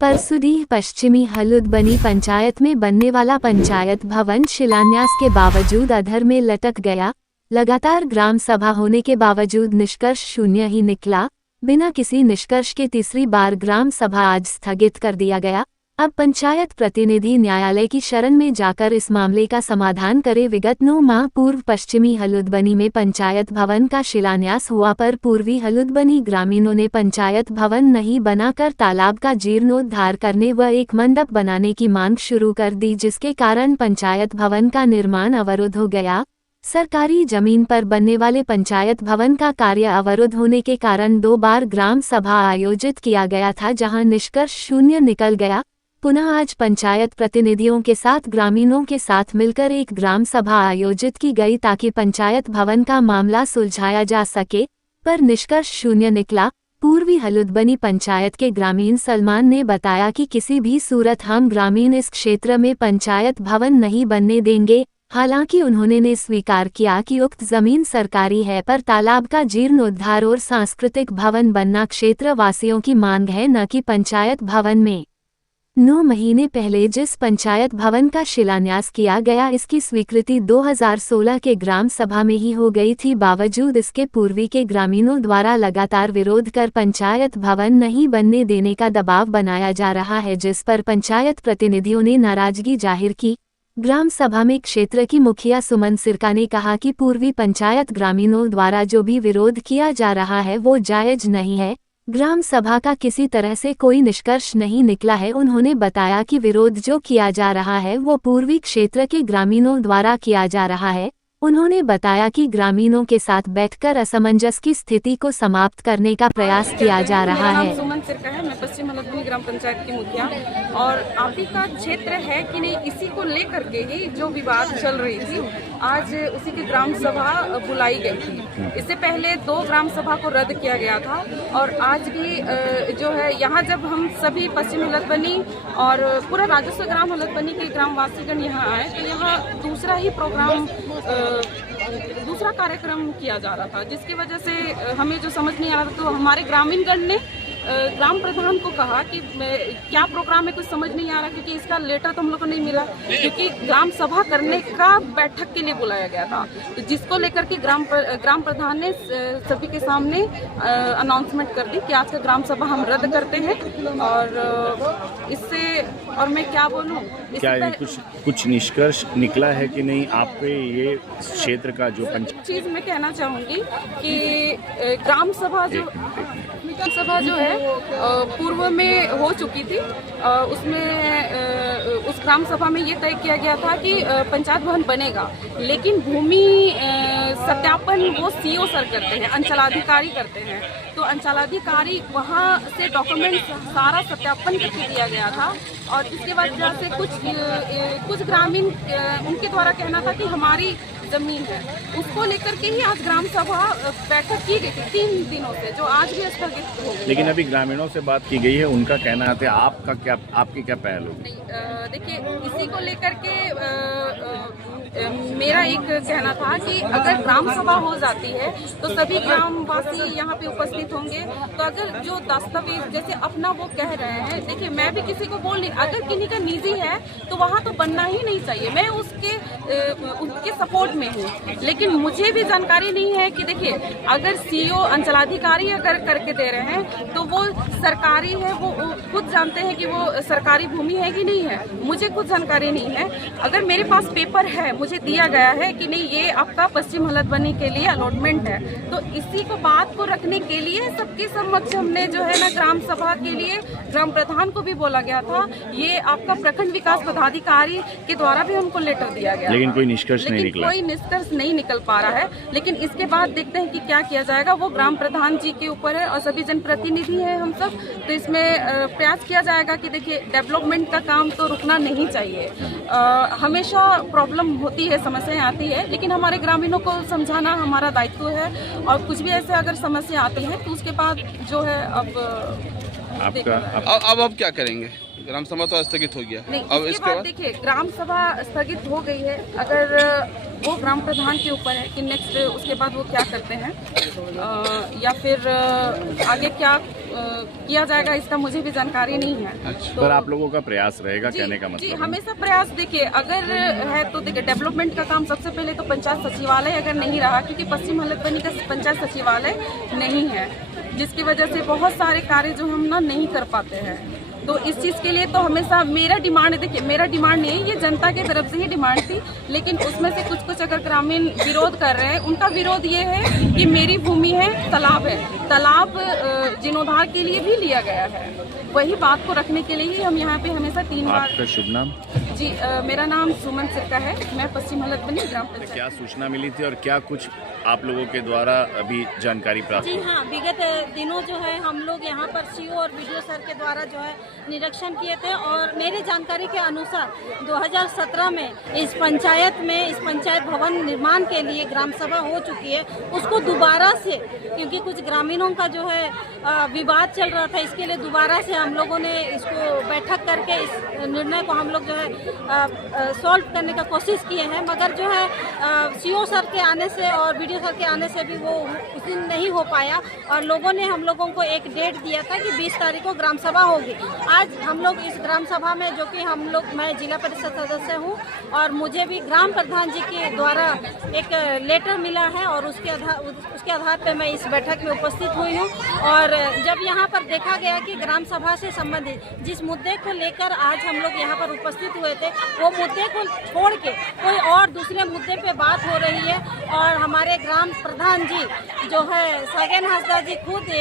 परसुडीह पश्चिमी हलुद्बनी पंचायत में बनने वाला पंचायत भवन शिलान्यास के बावजूद अधर में लटक गया। लगातार ग्राम सभा होने के बावजूद निष्कर्ष शून्य ही निकला। बिना किसी निष्कर्ष के तीसरी बार ग्राम सभा आज स्थगित कर दिया गया। अब पंचायत प्रतिनिधि न्यायालय की शरण में जाकर इस मामले का समाधान करे। विगत 9 माह पूर्व पश्चिमी हलुद्बनी में पंचायत भवन का शिलान्यास हुआ, पर पूर्वी हलुद्बनी ग्रामीणों ने पंचायत भवन नहीं बनाकर तालाब का जीर्णोद्धार करने व एक मंडप बनाने की मांग शुरू कर दी, जिसके कारण पंचायत भवन का निर्माण अवरुद्ध हो गया। सरकारी जमीन पर बनने वाले पंचायत भवन का कार्य अवरुद्ध होने के कारण 2 बार ग्राम सभा आयोजित किया गया था, जहां निष्कर्ष शून्य निकल गया। पुनः आज पंचायत प्रतिनिधियों के साथ ग्रामीणों के साथ मिलकर एक ग्राम सभा आयोजित की गई ताकि पंचायत भवन का मामला सुलझाया जा सके, पर निष्कर्ष शून्य निकला। पूर्वी हलुद्बनी पंचायत के ग्रामीण सलमान ने बताया कि किसी भी सूरत हम ग्रामीण इस क्षेत्र में पंचायत भवन नहीं बनने देंगे। हालांकि उन्होंने स्वीकार किया कि उक्त जमीन सरकारी है, पर तालाब का जीर्णोद्धार और सांस्कृतिक भवन बनना क्षेत्र वासियों की मांग है, न कि पंचायत भवन में। 9 महीने पहले जिस पंचायत भवन का शिलान्यास किया गया, इसकी स्वीकृति 2016 के ग्राम सभा में ही हो गई थी। बावजूद इसके पूर्वी के ग्रामीणों द्वारा लगातार विरोध कर पंचायत भवन नहीं बनने देने का दबाव बनाया जा रहा है, जिस पर पंचायत प्रतिनिधियों ने नाराजगी जाहिर की। ग्राम सभा में क्षेत्र की मुखिया सुमन सिरका ने कहा कि पूर्वी पंचायत ग्रामीणों द्वारा जो भी विरोध किया जा रहा है वो जायज नहीं है। ग्राम सभा का किसी तरह से कोई निष्कर्ष नहीं निकला है। उन्होंने बताया कि विरोध जो किया जा रहा है वो पूर्वी क्षेत्र के ग्रामीणों द्वारा किया जा रहा है। उन्होंने बताया कि ग्रामीणों के साथ बैठकर असमंजस की स्थिति को समाप्त करने का प्रयास किया जा रहा है। सुमन सिरका है, मैं पश्चिम हलुद्बनी ग्राम पंचायत की मुखिया, और आप ही का क्षेत्र है कि नहीं, इसी को लेकर के ही जो विवाद चल रही थी, आज उसी की ग्राम सभा बुलाई गई थी। इससे पहले 2 ग्राम सभा को रद्द किया गया था, और आज भी जो है यहाँ जब हम सभी पश्चिम हलुद्बनी और पूरा राजस्व ग्राम हलुद्बनी के ग्रामवासीगण यहाँ आए, तो यहाँ दूसरा ही प्रोग्राम दूसरा कार्यक्रम किया जा रहा था, जिसकी वजह से हमें जो समझ नहीं आ रहा था। तो हमारे ग्रामीणगण ने ग्राम प्रधान को कहा कि क्या प्रोग्राम है, कुछ समझ नहीं आ रहा, क्योंकि इसका लेटर तो हम लोग को नहीं मिला, क्योंकि ग्राम सभा करने का बैठक के लिए बुलाया गया था, तो जिसको लेकर के ग्राम प्रधान ने सभी के सामने अनाउंसमेंट कर दी कि आज का ग्राम सभा हम रद्द करते हैं। और इससे और मैं क्या बोलूँ, क्या कुछ निष्कर्ष निकला है कि नहीं आप पे ये क्षेत्र का जो चीज मैं कहना चाहूँगी कि ग्राम सभा जो है पूर्व में हो चुकी थी। उसमें उस ग्राम सभा में ये तय किया गया था कि पंचायत भवन बनेगा, लेकिन भूमि सत्यापन वो सीओ सर करते हैं, अंचलाधिकारी करते हैं। तो अंचलाधिकारी वहाँ से डॉक्यूमेंट सारा सत्यापन करके दिया गया था, और इसके वजह से कुछ ग्रामीण उनके द्वारा कहना था कि हमारी जमीन है, उसको लेकर के ही आज ग्राम सभा बैठक की गई थी 3 दिनों से, जो आज भी स्थगित हो गई। लेकिन अभी ग्रामीणों से बात की गई है, उनका कहना है, आपकी क्या पहल होगी? देखिए, इसी को लेकर के मेरा एक कहना था कि अगर ग्राम सभा हो जाती है तो सभी ग्रामवासी यहाँ पे उपस्थित होंगे। तो अगर जो दस्तावेज जैसे अपना वो कह रहे हैं, देखिए मैं भी किसी को बोल नहीं, अगर किन्हीं का निजी है तो वहाँ तो बनना ही नहीं चाहिए, मैं उसके सपोर्ट में हूँ। लेकिन मुझे भी जानकारी नहीं है कि देखिए, अगर सीओ अंचलाधिकारी अगर करके दे रहे हैं तो वो सरकारी है, वो खुद जानते हैं कि वो सरकारी भूमि है कि नहीं है। मुझे खुद जानकारी नहीं है। अगर मेरे पास पेपर है, मुझे दिया गया है कि नहीं ये आपका पश्चिम हलुद्बनी के लिए अलॉटमेंट है, तो इसी को बात को रखने के लिए सबके समक्ष हमने जो है ना ग्राम सभा के लिए ग्राम प्रधान को भी बोला गया था। ये आपका प्रखंड विकास पदाधिकारी के द्वारा भी हमको लेटर दिया गया, लेकिन कोई निष्कर्ष नहीं निकला। कोई निष्कर्ष नहीं निकल पा रहा है। लेकिन इसके बाद देखते हैं कि क्या किया जाएगा, वो ग्राम प्रधान जी के ऊपर है, और सभी जनप्रतिनिधि हैं हम सब, तो इसमें प्रयास किया जाएगा कि देखिए डेवलपमेंट का काम तो रुकना नहीं चाहिए। हमेशा प्रॉब्लम होती है, समस्याएं आती है, लेकिन हमारे ग्रामीणों को समझाना हमारा दायित्व है। और कुछ भी ऐसे अगर समस्या आती है तो उसके बाद जो है अब क्या करेंगे? ग्राम सभा तो स्थगित हो गया, अब इसके बाद देखिए ग्राम सभा स्थगित हो गई है। अगर वो ग्राम प्रधान के ऊपर है कि नेक्स्ट उसके बाद वो क्या करते हैं, या फिर आगे क्या किया जाएगा इसका मुझे भी जानकारी नहीं है। अच्छा। पर आप लोगों का प्रयास रहेगा कहने का जी मतलब? हमेशा प्रयास, देखिए अगर है तो देखिए डेवलपमेंट का काम सबसे पहले तो पंचायत सचिवालय अगर नहीं रहा, क्योंकि पश्चिम हलदबनी का पंचायत सचिवालय नहीं है, जिसकी वजह से बहुत सारे कार्य जो हम ना नहीं कर पाते हैं। तो इस चीज़ के लिए तो हमेशा मेरा डिमांड, देखिए मेरा डिमांड नहीं, ये जनता की तरफ से ही डिमांड थी, लेकिन उसमें से कुछ अगर ग्रामीण विरोध कर रहे हैं, उनका विरोध ये है कि मेरी भूमि है, तालाब है, तालाब जीर्णोद्धार के लिए भी लिया गया है, वही बात को रखने के लिए ही हम यहाँ पे हमेशा 3 बार। आपका शुभ नाम? जी मेरा नाम सुमन सिक्का है, मैं पश्चिम हलदबनी ग्राम पंचायत। क्या सूचना मिली थी और क्या कुछ आप लोगों के द्वारा अभी जानकारी प्राप्त जी हुई? हाँ, विगत दिनों जो है हम लोग यहाँ पर सीओ और वीडियो सर के द्वारा जो है निरीक्षण किए थे, और मेरी जानकारी के अनुसार 2017 में इस पंचायत भवन निर्माण के लिए ग्राम सभा हो चुकी है। उसको दोबारा से, क्योंकि कुछ ग्रामीणों का जो है विवाद चल रहा था, इसके लिए दोबारा से हम लोगों ने इसको बैठक करके इस निर्णय को हम लोग जो है सॉल्व करने का कोशिश किए हैं, मगर जो है सीओ सर के आने से और वीडियो सर के आने से भी वो उस दिन नहीं हो पाया, और लोगों ने हम लोगों को एक डेट दिया था कि 20 तारीख को ग्राम सभा होगी। आज हम लोग इस ग्राम सभा में, जो कि मैं जिला परिषद सदस्य हूँ, और मुझे भी ग्राम प्रधान जी के द्वारा एक लेटर मिला है, और उसके आधार पर मैं इस बैठक में उपस्थित हुई हूँ। और जब यहाँ पर देखा गया कि ग्राम सभा से संबंधित जिस मुद्दे को लेकर आज हम लोग यहाँ पर उपस्थित हुए थे, वो मुद्दे को छोड़ के कोई और दूसरे मुद्दे पे बात हो रही है, और हमारे ग्राम प्रधान जी जो है सागेन हासदा जी खुद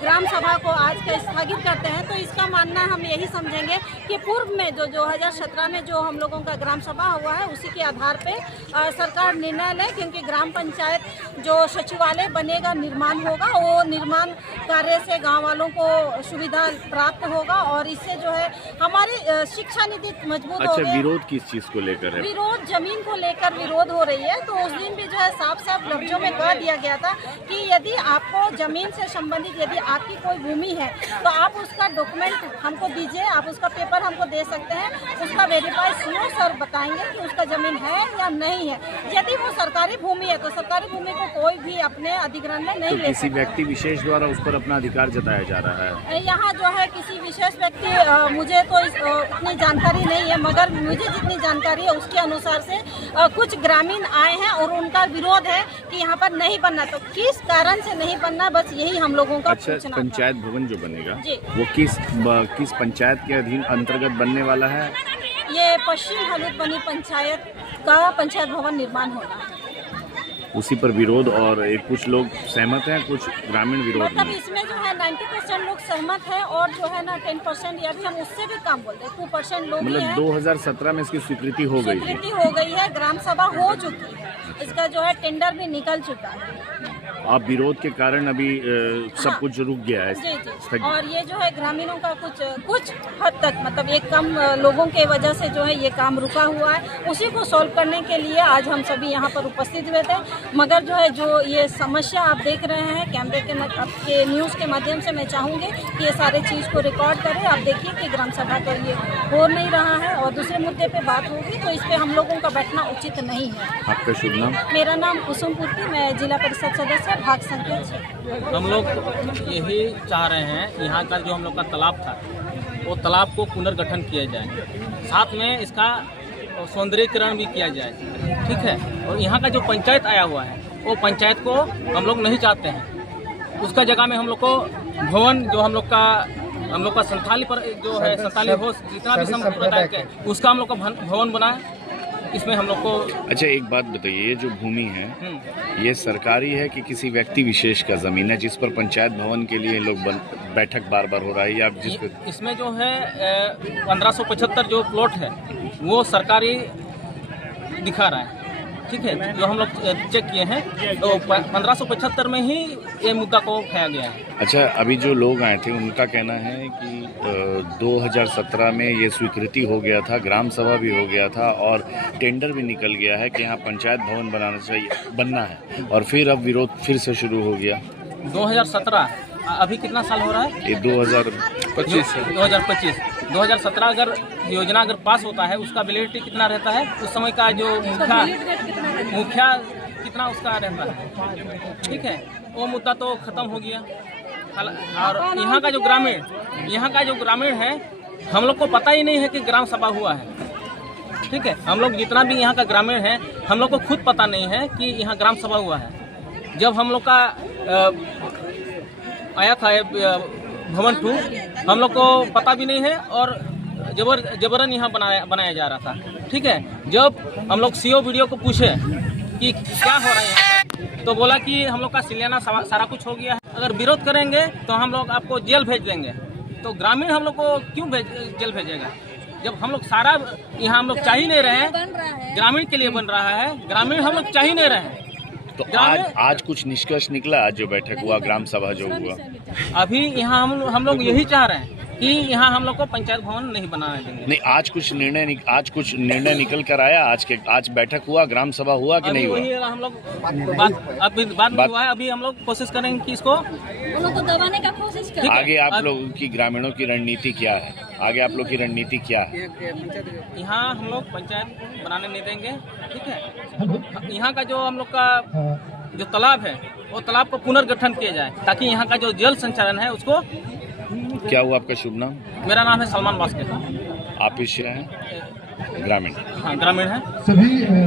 ग्राम सभा को आज का स्थगित करते हैं, तो इसका मानना हम यही समझेंगे कि पूर्व में जो 2017 में जो हम लोगों का ग्राम सभा हुआ है, उसी के आधार पे सरकार निर्णय ले, क्योंकि ग्राम पंचायत जो सचिवालय बनेगा, निर्माण होगा, वो निर्माण कार्य से गांव वालों को सुविधा प्राप्त होगा, और इससे जो है हमारी शिक्षा नीति मजबूत होगी। अच्छा, विरोध किस चीज को लेकर है? विरोध जमीन को लेकर विरोध हो रही है। तो उस दिन भी जो है साफ साफ लफ्जों में कह दिया गया था कि यदि आपको जमीन से संबंधित यदि आपकी कोई भूमि है, तो आप उसका डॉक्यूमेंट हमको दीजिए, आप उसका पेपर हमको दे सकते हैं, उसका वेरीफाई सीओ सर बताएंगे कि उसका जमीन है या नहीं है। यदि वो सरकारी भूमि है, तो सरकारी भूमि को कोई भी अपने अधिग्रहण में नहीं तो ले किसी सकता। व्यक्ति विशेष द्वारा उस पर अपना अधिकार जताया जा रहा है? यहाँ जो है किसी विशेष व्यक्ति, मुझे तो इतनी जानकारी नहीं है, मगर मुझे जितनी जानकारी है उसके अनुसार से कुछ ग्रामीण आए हैं और उनका विरोध है कि यहाँ पर नहीं बनना। तो किस कारण से नहीं बनना, बस यही हम लोगों का अच्छा, पूछना पंचायत भवन जो बनेगा जी, वो किस पंचायत के अधीन अंतर्गत बनने वाला है? ये पश्चिम हलदबनी पंचायत का पंचायत भवन निर्माण होना है। उसी पर विरोध, और कुछ लोग सहमत हैं, कुछ ग्रामीण विरोध मतलब में। इसमें जो है 90% लोग सहमत है, और जो है ना 10% या भी हम उससे भी कम बोलते हैं 2% लोग ही मतलब हैं। 2017 में इसकी स्वीकृति हो गई थी? स्वीकृति हो गई है, ग्राम सभा हो चुकी है, इसका जो है टेंडर भी निकल चुका है। अब विरोध के कारण अभी सब हाँ। कुछ रुक गया है। जी जी, और ये जो है ग्रामीणों का कुछ हद तक, मतलब एक कम लोगों के वजह से जो है ये काम रुका हुआ है, उसी को सॉल्व करने के लिए आज हम सभी यहाँ पर उपस्थित हुए थे। मगर जो है जो ये समस्या आप देख रहे हैं कैमरे के न्यूज़ के माध्यम से, मैं चाहूँगी कि ये सारे चीज़ को रिकॉर्ड करें। आप देखिए कि ग्राम सभा का ये हो नहीं रहा है, और दूसरे मुद्दे पे बात होगी, तो इस पर हम लोगों का बैठना उचित नहीं है। आपका शुभ नाम? मेरा नाम कुसुम पूर्ति, मैं जिला परिषद सदस्य भाग संख्या 6। हम लोग यही चाह रहे हैं, यहाँ का जो हम लोग का तालाब था, वो तालाब को पुनर्गठन किया जाए, साथ में इसका सौंदर्यीकरण भी किया जाए, ठीक है। और यहाँ का जो पंचायत आया हुआ है, वो पंचायत को हम लोग नहीं चाहते हैं। उसका जगह में हम लोग को भवन, जो हम लोग का संथाली पर जो है संथाली हो, जितना भी संप्रदाय के, उसका हम लोग का भवन बनाए, इसमें हम लोग को। अच्छा, एक बात बताइए, ये जो भूमि है ये सरकारी है कि किसी व्यक्ति विशेष का जमीन है, जिस पर पंचायत भवन के लिए लोग बैठक बार बार हो रहा है, या जिस पे? इसमें जो है 1575 जो प्लॉट है वो सरकारी दिखा रहा है, ठीक है। जो हम लोग चेक किए हैं, तो 1575 में ही ये मुद्दा को उठाया गया है। अच्छा, अभी जो लोग आए थे उनका कहना है कि 2017 में ये स्वीकृति हो गया था, ग्राम सभा भी हो गया था, और टेंडर भी निकल गया है कि यहाँ पंचायत भवन बनना है, और फिर अब विरोध फिर से शुरू हो गया। 2017 अभी कितना साल हो रहा है? ये 2025 है। 2017 अगर योजना अगर पास होता है, उसका वैलिडिटी कितना रहता है? उस समय का जो मुखिया कितना उसका रहता है, ठीक है। वो मुद्दा तो खत्म हो गया, और यहाँ का जो ग्रामीण है, हम लोग को पता ही नहीं है कि ग्राम सभा हुआ है। ठीक है, हम लोग जितना भी यहाँ का ग्रामीण है, हम लोग को खुद पता नहीं है कि यहाँ ग्राम सभा हुआ है। जब हम लोग का आया था भवन 2, हम लोग को पता भी नहीं है और जबरन यहाँ बनाया जा रहा था। ठीक है, जब हम लोग सीओ वीडियो को पूछे कि क्या हो रहा है यहाँ पर, तो बोला कि हम लोग का सिलियाना सारा कुछ हो गया है, अगर विरोध करेंगे तो हम लोग आपको जेल भेज देंगे। तो ग्रामीण हम लोग को क्यों जेल भेजेगा, जब हम लोग सारा यहाँ हम लोग चाह ही नहीं रहे हैं, ग्रामीण के लिए बन रहा है, ग्रामीण हम लोग चाह ही नहीं रहे हैं। तो आज कुछ निष्कर्ष निकला, आज जो बैठक हुआ, ग्राम सभा जो हुआ, अभी यहाँ हम लोग यही चाह रहे हैं कि यहाँ हम लोग को पंचायत भवन नहीं बनाने देंगे। नहीं, आज कुछ निर्णय निकल कर आया, आज बैठक हुआ, ग्राम सभा हुआ कि नहीं हुआ? हम लोग बात में हुआ है, अभी हम लोग कोशिश करेंगे कि इसको दबाने का कोशिश करें। आगे आप लोगों की ग्रामीणों की रणनीति क्या है? आगे आप लोग की रणनीति क्या है? यहाँ हम लोग पंचायत बनाने नहीं देंगे। ठीक है, यहाँ का जो हम लोग का जो तालाब है, वो तालाब को पुनर्गठन किया जाए ताकि यहाँ का जो जल संचालन है उसको। क्या हुआ आपका शुभ नाम? मेरा नाम है सलमान वास्के। आप इस हैं ग्रामीण? हाँ, ग्रामीण है।